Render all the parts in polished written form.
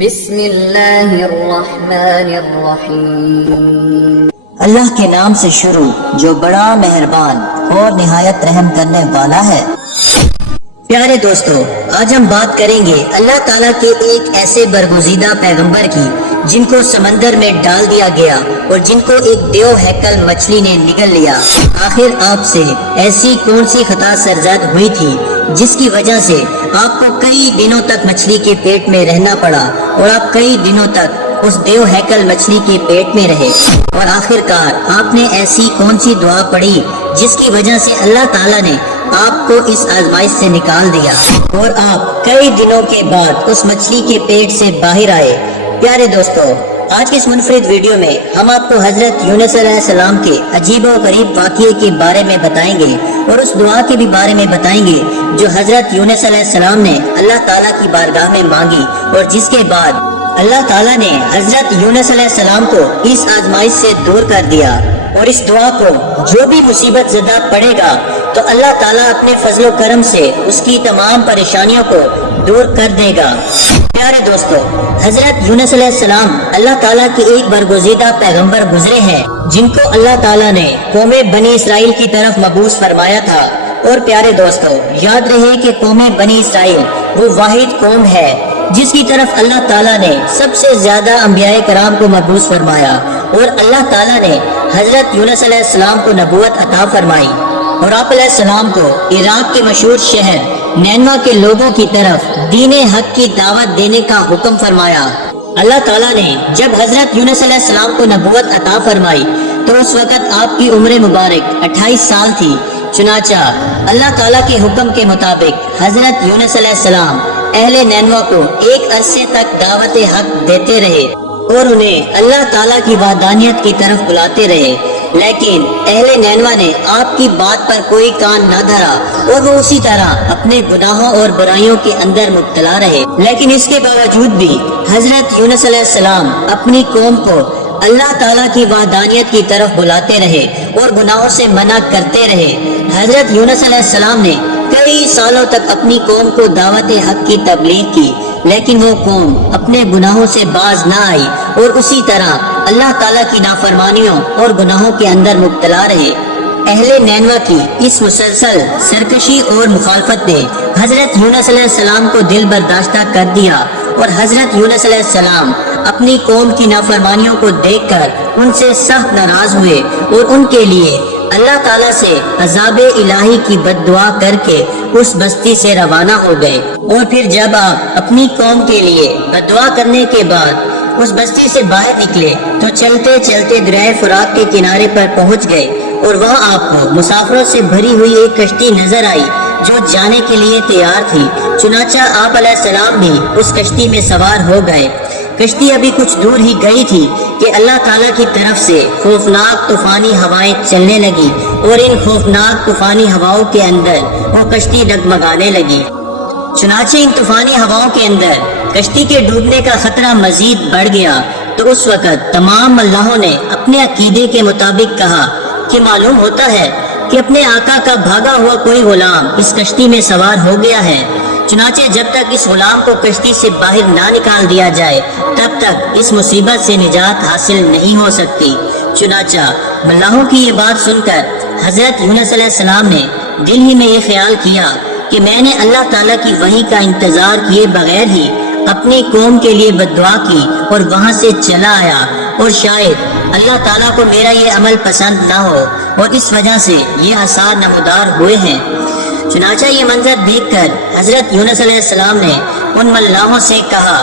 بسم اللہ الرحمن الرحیم۔ اللہ کے نام سے شروع جو بڑا مہربان اور نہایت رحم کرنے والا ہے۔ پیارے دوستو، آج ہم بات کریں گے اللہ تعالیٰ کے ایک ایسے برگزیدہ پیغمبر کی جن کو سمندر میں ڈال دیا گیا اور جن کو ایک دیو ہیکل مچھلی نے نگل لیا۔ آخر آپ سے ایسی کون سی خطا سرزد ہوئی تھی جس کی وجہ سے آپ کو کئی دنوں تک مچھلی کے پیٹ میں رہنا پڑا اور آپ کئی دنوں تک اس دیو ہیکل مچھلی کے پیٹ میں رہے، اور آخر کار آپ نے ایسی کون سی دعا پڑھی جس کی وجہ سے اللہ تعالیٰ نے آپ کو اس آزمائش سے نکال دیا اور آپ کئی دنوں کے بعد اس مچھلی کے پیٹ سے باہر آئے۔ پیارے دوستو، آج کے اس منفرد ویڈیو میں ہم آپ کو حضرت یونس علیہ السلام کے عجیب و غریب واقعے کے بارے میں بتائیں گے اور اس دعا کے بھی بارے میں بتائیں گے جو حضرت یونس علیہ السلام نے اللہ تعالیٰ کی بارگاہ میں مانگی، اور جس کے بعد اللہ تعالیٰ نے حضرت یونس علیہ السلام کو اس آزمائش سے دور کر دیا۔ اور اس دعا کو جو بھی مصیبت زدہ پڑے گا تو اللہ تعالیٰ اپنے فضل و کرم سے اس کی تمام پریشانیوں کو دور کر دے گا۔ پیارے دوستو، حضرت یونس علیہ السلام اللہ تعالیٰ کے ایک برگزیدہ پیغمبر گزرے ہیں جن کو اللہ تعالیٰ نے قوم بنی اسرائیل کی طرف مبعوث فرمایا تھا۔ اور پیارے دوستو، یاد رہے کہ قوم بنی اسرائیل وہ واحد قوم ہے جس کی طرف اللہ تعالیٰ نے سب سے زیادہ انبیاء کرام کو مبعوث فرمایا، اور اللہ تعالیٰ نے حضرت یونس علیہ السلام کو نبوت عطا فرمائی اور آپ علیہ السلام کو عراق کے مشہور شہر نینوا کے لوگوں کی طرف دین حق کی دعوت دینے کا حکم فرمایا۔ اللہ تعالیٰ نے جب حضرت یونس علیہ السلام کو نبوت عطا فرمائی تو اس وقت آپ کی عمر مبارک 28 سال تھی۔ چنانچہ اللہ تعالیٰ کے حکم کے مطابق حضرت یونس علیہ السلام اہل نینوا کو ایک عرصے تک دعوت حق دیتے رہے اور انہیں اللہ تعالیٰ کی وحدانیت کی طرف بلاتے رہے، لیکن اہل نینوا نے آپ کی بات پر کوئی کان نہ دھرا اور وہ اسی طرح اپنے گناہوں اور برائیوں کے اندر مبتلا رہے۔ لیکن اس کے باوجود بھی حضرت یونس علیہ السلام اپنی قوم کو اللہ تعالیٰ کی وحدانیت کی طرف بلاتے رہے اور گناہوں سے منع کرتے رہے۔ حضرت یونس علیہ السلام نے کئی سالوں تک اپنی قوم کو دعوت حق کی تبلیغ کی، لیکن وہ قوم اپنے گناہوں سے باز نہ آئی اور اسی طرح اللہ تعالیٰ کی نافرمانیوں اور گناہوں کے اندر مبتلا رہے۔ اہل نینوا کی اس مسلسل سرکشی اور مخالفت نے حضرت یونس علیہ السلام کو دل برداشتہ کر دیا، اور حضرت یونس علیہ السلام اپنی قوم کی نافرمانیوں کو دیکھ کر ان سے سخت ناراض ہوئے اور ان کے لیے اللہ تعالیٰ سے عذاب الہی کی بد دعا کر کے اس بستی سے روانہ ہو گئے۔ اور پھر جب آپ اپنی قوم کے لیے بد دعا کرنے کے بعد اس بستی سے باہر نکلے تو چلتے چلتے دریا فرات کے کنارے پر پہنچ گئے، اور وہاں آپ کو مسافروں سے بھری ہوئی ایک کشتی نظر آئی جو جانے کے لیے تیار تھی۔ چنانچہ آپ علیہ السلام بھی اس کشتی میں سوار ہو گئے۔ کشتی ابھی کچھ دور ہی گئی تھی کہ اللہ تعالیٰ کی طرف سے خوفناک طوفانی ہوائیں چلنے لگی، اور ان خوفناک طوفانی ہواؤں کے اندر وہ کشتی ڈگمگانے لگی۔ چنانچہ ان طوفانی ہواؤں کے اندر کشتی کے ڈوبنے کا خطرہ مزید بڑھ گیا۔ تو اس وقت تمام ملاحوں نے اپنے عقیدے کے مطابق کہا کہ معلوم ہوتا ہے کہ اپنے آقا کا بھاگا ہوا کوئی غلام اس کشتی میں سوار ہو گیا ہے۔ چنانچہ جب تک اس غلام کو کشتی سے باہر نہ نکال دیا جائے تب تک اس مصیبت سے نجات حاصل نہیں ہو سکتی۔ چنانچہ ملاحوں کی یہ بات سن کر حضرت یونس علیہ السلام نے دل ہی میں یہ خیال کیا کہ میں نے اللہ تعالیٰ کی وحی کا انتظار کیے بغیر ہی اپنی قوم کے لیے بد دعا کی اور وہاں سے چلا آیا، اور شاید اللہ تعالیٰ کو میرا یہ عمل پسند نہ ہو اور اس وجہ سے یہ آثار نمودار ہوئے ہیں۔ چنانچہ یہ منظر دیکھ کر حضرت یونس علیہ السلام نے ان ملاحوں سے کہا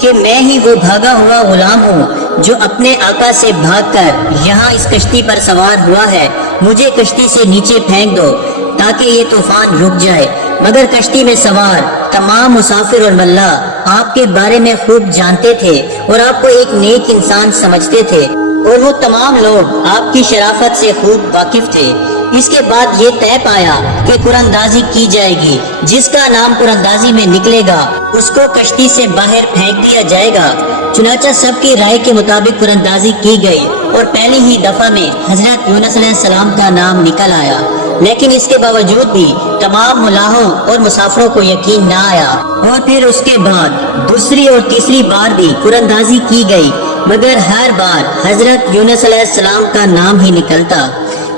کہ میں ہی وہ بھاگا ہوا غلام ہوں جو اپنے آقا سے بھاگ کر یہاں اس کشتی پر سوار ہوا ہے۔ مجھے کشتی سے نیچے پھینک دو تاکہ یہ طوفان رک جائے۔ مگر کشتی میں سوار تمام مسافر اور ملاح آپ کے بارے میں خوب جانتے تھے اور آپ کو ایک نیک انسان سمجھتے تھے، اور وہ تمام لوگ آپ کی شرافت سے خوب واقف تھے۔ اس کے بعد یہ طے پایا کہ قراندازی کی جائے گی، جس کا نام قراندازی میں نکلے گا اس کو کشتی سے باہر پھینک دیا جائے گا۔ چنانچہ سب کی رائے کے مطابق قراندازی کی گئی، اور پہلی ہی دفعہ میں حضرت یونس علیہ السلام کا نام نکل آیا۔ لیکن اس کے باوجود بھی تمام ملاحوں اور مسافروں کو یقین نہ آیا، اور پھر اس کے بعد دوسری اور تیسری بار بھی قراندازی کی گئی، مگر ہر بار حضرت یونس علیہ السلام کا نام ہی نکلتا۔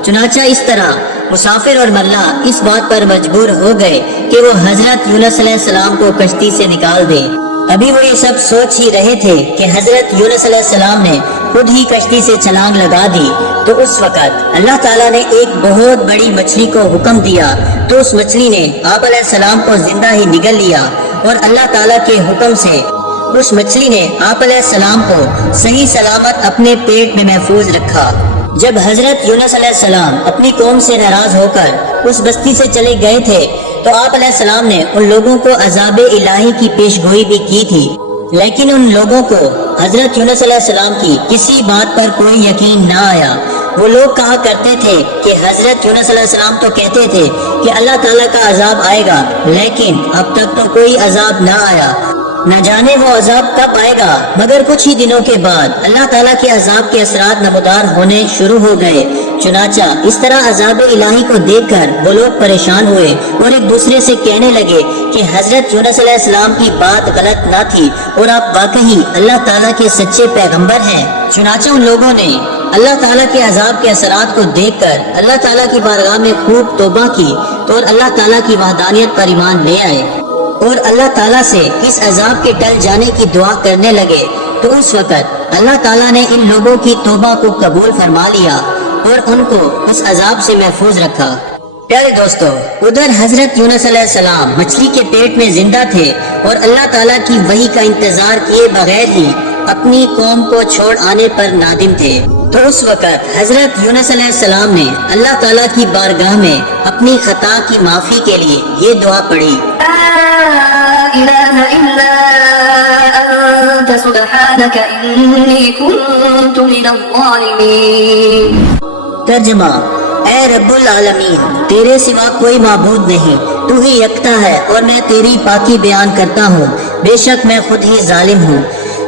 چنانچہ اس طرح مسافر اور ملاح اس بات پر مجبور ہو گئے کہ وہ حضرت یونس علیہ السلام کو کشتی سے نکال دیں۔ ابھی وہ یہ سب سوچ ہی رہے تھے کہ حضرت یونس علیہ السلام نے خود ہی کشتی سے چھلانگ لگا دی، تو اس وقت اللہ تعالیٰ نے ایک بہت بڑی مچھلی کو حکم دیا، تو اس مچھلی نے آپ علیہ السلام کو زندہ ہی نگل لیا، اور اللہ تعالیٰ کے حکم سے اس مچھلی نے آپ علیہ السلام کو صحیح سلامت اپنے پیٹ میں محفوظ رکھا۔ جب حضرت یونس علیہ السلام اپنی قوم سے ناراض ہو کر اس بستی سے چلے گئے تھے، تو آپ علیہ السلام نے ان لوگوں کو عذاب الہی کی پیش گوئی بھی کی تھی، لیکن ان لوگوں کو حضرت یونس علیہ السلام کی کسی بات پر کوئی یقین نہ آیا۔ وہ لوگ کہا کرتے تھے کہ حضرت یونس علیہ السلام تو کہتے تھے کہ اللہ تعالیٰ کا عذاب آئے گا، لیکن اب تک تو کوئی عذاب نہ آیا، نہ جانے وہ عذاب کب آئے گا۔ مگر کچھ ہی دنوں کے بعد اللہ تعالیٰ کے عذاب کے اثرات نمودار ہونے شروع ہو گئے۔ چنانچہ اس طرح عذاب الہی کو دیکھ کر وہ لوگ پریشان ہوئے اور ایک دوسرے سے کہنے لگے کہ حضرت یونس علیہ السلام کی بات غلط نہ تھی اور آپ واقعی اللہ تعالیٰ کے سچے پیغمبر ہیں۔ چنانچہ ان لوگوں نے اللہ تعالیٰ کے عذاب کے اثرات کو دیکھ کر اللہ تعالیٰ کی بارگاہ میں خوب توبہ کی اور اللہ تعالیٰ کی وحدانیت پر ایمان لے آئے اور اللہ تعالیٰ سے اس عذاب کے ٹل جانے کی دعا کرنے لگے۔ تو اس وقت اللہ تعالیٰ نے ان لوگوں کی توبہ کو قبول فرما لیا اور ان کو اس عذاب سے محفوظ رکھا۔ پیارے دوستو، ادھر حضرت یونس علیہ السلام مچھلی کے پیٹ میں زندہ تھے اور اللہ تعالیٰ کی وحی کا انتظار کیے بغیر ہی اپنی قوم کو چھوڑ آنے پر نادم تھے۔ تو اس وقت حضرت یونس علیہ السلام نے اللہ تعالیٰ کی بارگاہ میں اپنی خطا کی معافی کے لیے یہ دعا پڑھی: لا إله إلا أنت سبحانك إني كنت من الظالمين۔ ترجمہ: اے رب العالمین، تیرے سوا کوئی معبود نہیں، تو ہی یکتا ہے اور میں تیری پاکی بیان کرتا ہوں، بے شک میں خود ہی ظالم ہوں۔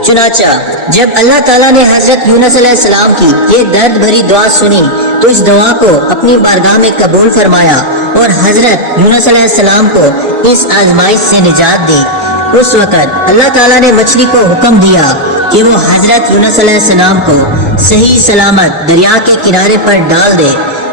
چنانچہ جب اللہ تعالیٰ نے حضرت یونس علیہ السلام کی یہ درد بھری دعا سنی تو اس دعا کو اپنی بارگاہ میں قبول فرمایا اور حضرت یونس علیہ السلام کو اس آزمائش سے نجات دی۔ اس وقت اللہ تعالیٰ نے مچھلی کو حکم دیا کہ وہ حضرت یونس علیہ السلام کو صحیح سلامت دریا کے کنارے پر ڈال دے۔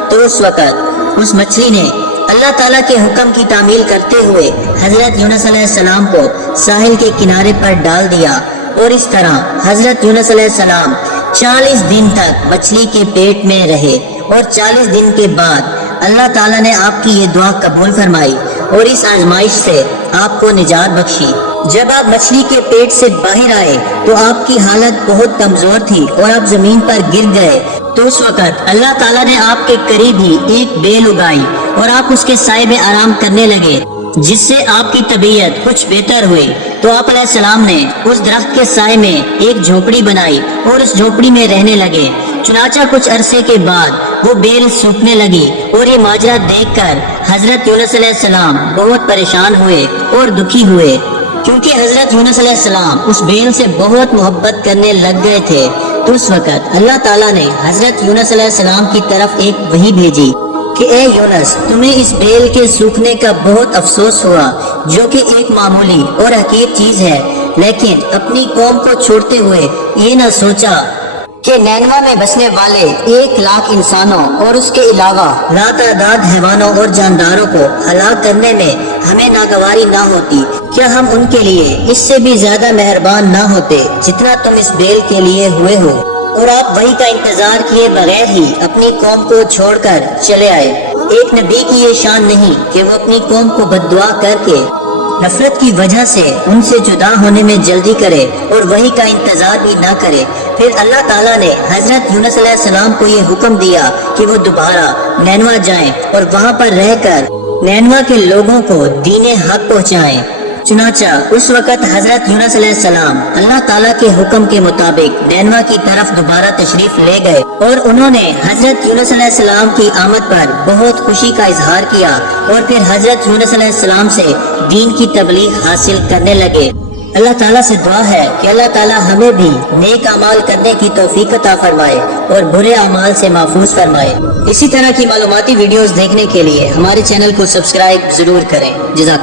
تو اس وقت اس مچھلی نے اللہ تعالیٰ کے حکم کی تعمیل کرتے ہوئے حضرت یونس علیہ السلام کو ساحل کے کنارے پر ڈال دیا، اور اس طرح حضرت یونس علیہ السلام 40 دن تک مچھلی کے پیٹ میں رہے، اور 40 دن کے بعد اللہ تعالیٰ نے آپ کی یہ دعا قبول فرمائی اور اس آزمائش سے آپ کو نجات بخشی۔ جب آپ مچھلی کے پیٹ سے باہر آئے تو آپ کی حالت بہت کمزور تھی اور آپ زمین پر گر گئے۔ تو اس وقت اللہ تعالیٰ نے آپ کے قریب ہی ایک بیل اگائی اور آپ اس کے سائے میں آرام کرنے لگے، جس سے آپ کی طبیعت کچھ بہتر ہوئی۔ تو آپ علیہ السلام نے اس درخت کے سائے میں ایک جھوپڑی بنائی اور اس جھوپڑی میں رہنے لگے۔ چنانچہ کچھ عرصے کے بعد وہ بیل سوکھنے لگی، اور یہ ماجرا دیکھ کر حضرت یونس علیہ السلام بہت پریشان ہوئے اور دکھی ہوئے، کیونکہ حضرت یونس علیہ السلام اس بیل سے بہت محبت کرنے لگ گئے تھے۔ تو اس وقت اللہ تعالیٰ نے حضرت یونس علیہ السلام کی طرف ایک وحی بھیجی کہ اے یونس، تمہیں اس بیل کے سوکھنے کا بہت افسوس ہوا، جو کہ ایک معمولی اور حقیر چیز ہے، لیکن اپنی قوم کو چھوڑتے ہوئے یہ نہ سوچا کہ نینوا میں بسنے والے 1,00,000 انسانوں اور اس کے علاوہ لاتعداد حیوانوں اور جانداروں کو ہلاک کرنے میں ہمیں ناگواری نہ ہوتی؟ کیا ہم ان کے لیے اس سے بھی زیادہ مہربان نہ ہوتے جتنا تم اس بیل کے لیے ہوئے ہو؟ اور آپ وہی کا انتظار کیے بغیر ہی اپنی قوم کو چھوڑ کر چلے آئے۔ ایک نبی کی یہ شان نہیں کہ وہ اپنی قوم کو بد دعا کر کے نفرت کی وجہ سے ان سے جدا ہونے میں جلدی کرے اور وہی کا انتظار بھی نہ کرے۔ پھر اللہ تعالیٰ نے حضرت یونس علیہ السلام کو یہ حکم دیا کہ وہ دوبارہ نینوا جائیں اور وہاں پر رہ کر نینوا کے لوگوں کو دین حق پہنچائیں۔ چنانچہ اس وقت حضرت یونس علیہ السلام اللہ تعالیٰ کے حکم کے مطابق نینوا کی طرف دوبارہ تشریف لے گئے، اور انہوں نے حضرت یونس علیہ السلام کی آمد پر بہت خوشی کا اظہار کیا، اور پھر حضرت یونس علیہ السلام سے دین کی تبلیغ حاصل کرنے لگے۔ اللہ تعالیٰ سے دعا ہے کہ اللہ تعالیٰ ہمیں بھی نیک اعمال کرنے کی توفیق عطا فرمائے اور برے اعمال سے محفوظ فرمائے۔ اسی طرح کی معلوماتی ویڈیوز دیکھنے کے لیے ہمارے چینل کو سبسکرائب ضرور کریں۔ جزاک اللہ۔